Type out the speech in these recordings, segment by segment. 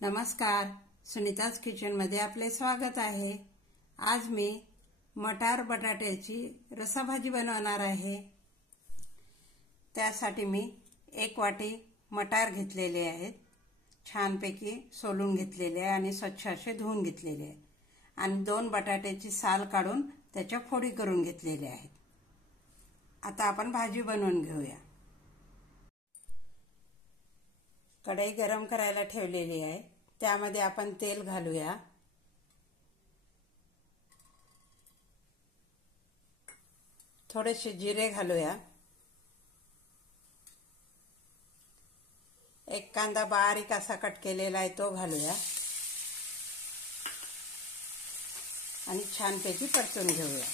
नमस्कार, सुनीताज किचनमध्ये आपले स्वागत आहे। आज मी मटार बटाट्याची रसाभाजी बनवणार आहे। त्यासाठी मी 1 वाटी मटार घेतलेले आहेत, छानपैकी सोलून घेतलेले आणि स्वच्छ असे धुवून घेतलेले आहे आणि 2 बटाट्याची साल काढून त्याच्या फोडी करून घेतलेले आहेत। आता आपण भाजी बनवून घेऊया। कढई गरम करायला ठेवलेली आहे, त्यामध्ये आपण तेल घालूया। थोडेसे जिरे घालूया। 1 कांदा बारीक असा कट केलेला आहे तो घालूया आणि छानपैकी परतून घेऊया।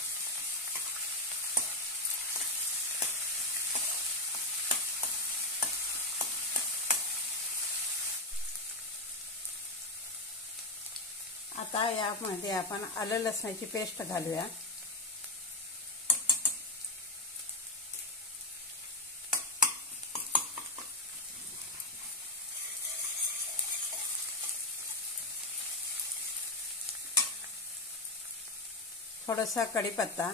आता यामध्ये आपण आलं लसणाची पेस्ट घालूया। थोडासा कढीपत्ता,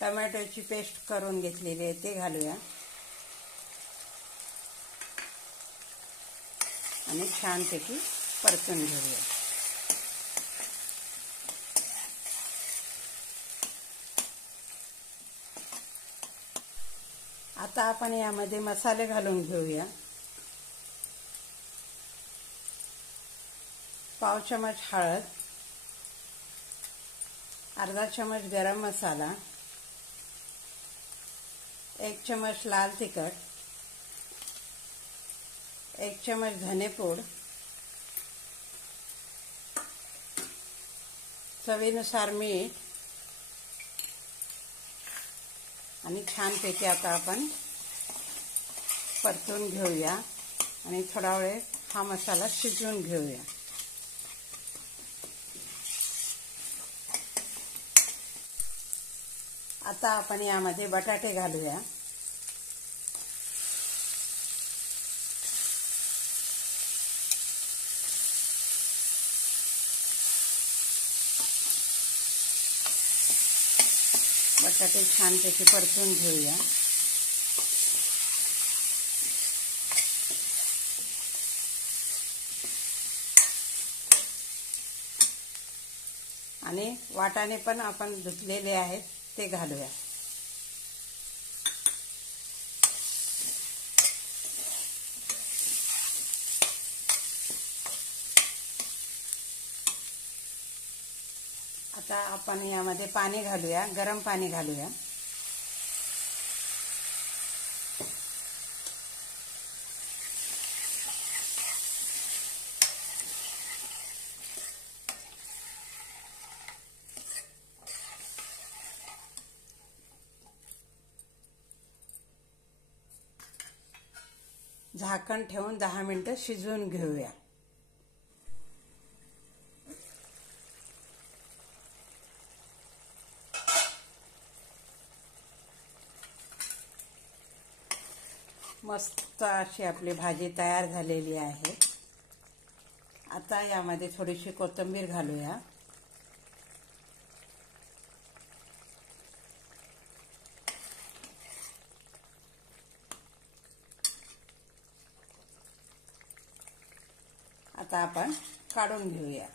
टोमॅटोची पेस्ट करून घेतलेली आहे ते घालूया आणि छानपैकी परतून घेऊया। आता आपण यामध्ये मसाले घालून घेऊया। पाव चमच हळद, अर्धा चमच गरम मसाला, 1 चमच लाल तिखट, 1 चमच धनेपूड, चवीनुसार मीठ आणि छानपैकी आता आपण परतून घेऊया आणि थोडा वेळ हा मसाला शिजवून घेऊया। आता आपण यामध्ये बटाटे घालूया। बटाटे छानपैकी परतून घेऊया आणि वाटाणे पण आपण धुतलेले आहेत ते घालूया। आता आपण यामध्ये पाणी घालूया, गरम पाणी घालूया। झाकण ठेवून 10 मिनिटे शिजवून घेऊया। मस्त अशी आपली भाजी तयार झालेली आहे। आता यामध्ये थोडीशी कोथिंबीर घालूया। आता आपण काढून घेऊया।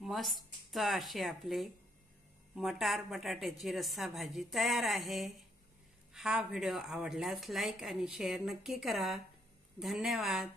मस्त अशी आपली मटार बटाट्याची रस्सा भाजी तयार आहे। हा व्हिडिओ आवडल्यास लाईक आणि शेअर नक्की करा। धन्यवाद।